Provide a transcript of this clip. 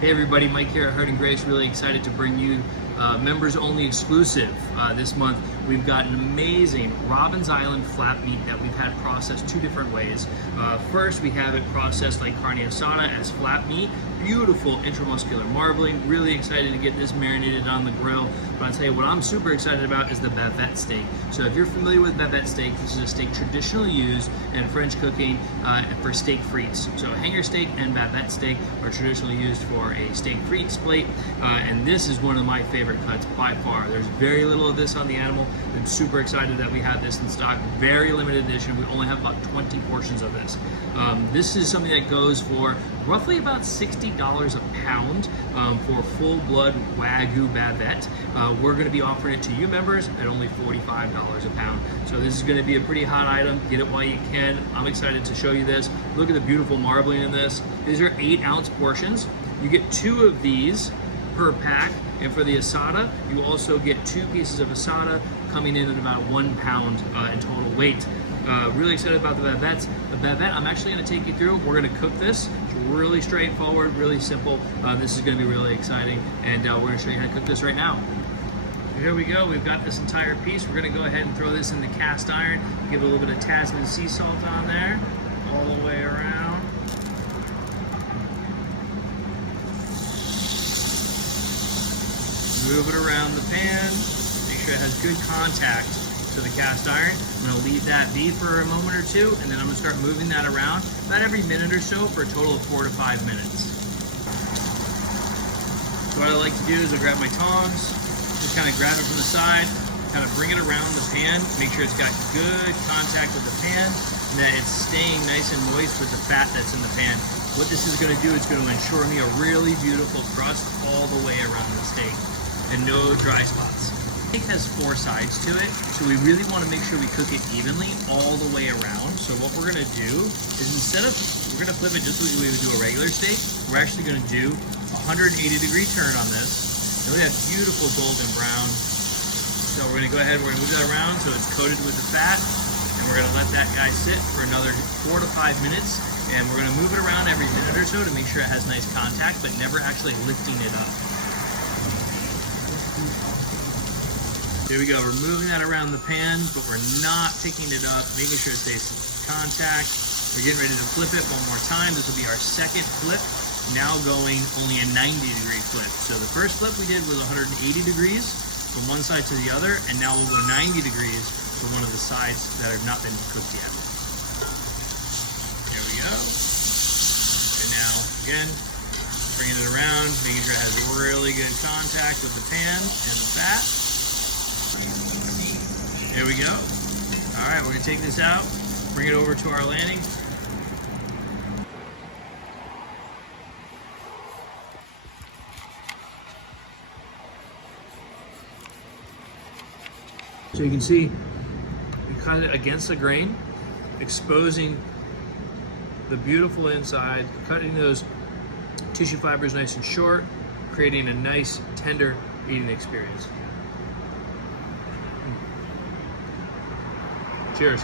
Hey everybody, Mike here at Heart and Grace. Really excited to bring you members only exclusive this month. We've got an amazing Robbins Island flap meat that we've had processed two different ways. First, we have it processed like carne asada as flap meat. Beautiful intramuscular marbling. Really excited to get this marinated on the grill. But I'll tell you what I'm super excited about is the Bavette Steak. So if you're familiar with Bavette Steak, this is a steak traditionally used in French cooking for steak frites. So hanger steak and Bavette Steak are traditionally used for a steak frites plate. And this is one of my favorite cuts by far. There's very little of this on the animal. I'm super excited that we have this in stock. Very limited edition. We only have about 20 portions of this. This is something that goes for roughly about $60 a pound for full-blood Wagyu Bavette. We're going to be offering it to you members at only $45 a pound. So this is going to be a pretty hot item. Get it while you can. I'm excited to show you this. Look at the beautiful marbling in this. These are 8-ounce portions. You get 2 of these per pack, and for the asada, you also get 2 pieces of asada coming in at about 1 pound in total weight. Really excited about the Bavettes. The Bavette, I'm actually going to take you through. We're going to cook this. It's really straightforward, really simple. This is going to be really exciting, and we're going to show you how to cook this right now. Here we go. We've got this entire piece. We're going to go ahead and throw this in the cast iron. Give it a little bit of Tasman sea salt on there, all the way around. Move it around the pan. Make sure it has good contact to the cast iron. I'm going to leave that be for a moment or two, and then I'm going to start moving that around about every minute or so for a total of 4 to 5 minutes. So what I like to do is I grab my tongs, just kind of grab it from the side, kind of bring it around the pan, make sure it's got good contact with the pan, and that it's staying nice and moist with the fat that's in the pan. What this is going to do is going to ensure me a really beautiful crust all the way around the steak and no dry spots. The steak has 4 sides to it, so we really want to make sure we cook it evenly all the way around. So what we're going to do is we're going to flip it just like we would do a regular steak. We're actually going to do a 180-degree turn on this. And look at that beautiful golden brown. So we're going to go ahead and we're going to move that around so it's coated with the fat. And we're going to let that guy sit for another 4 to 5 minutes. And we're going to move it around every minute or so to make sure it has nice contact, but never actually lifting it up. Here we go, we're moving that around the pan, but we're not picking it up, making sure it stays in contact. We're getting ready to flip it one more time. This will be our second flip, now going only a 90-degree flip. So the first flip we did was 180 degrees from one side to the other, and now we'll go 90 degrees for one of the sides that have not been cooked yet. There we go. And now, again, bringing it around, making sure it has really good contact with the pan and the fat. There we go. All right, we're gonna take this out, bring it over to our landing. So you can see, we cut it against the grain, exposing the beautiful inside, cutting those tissue fibers nice and short, creating a nice, tender eating experience. Cheers.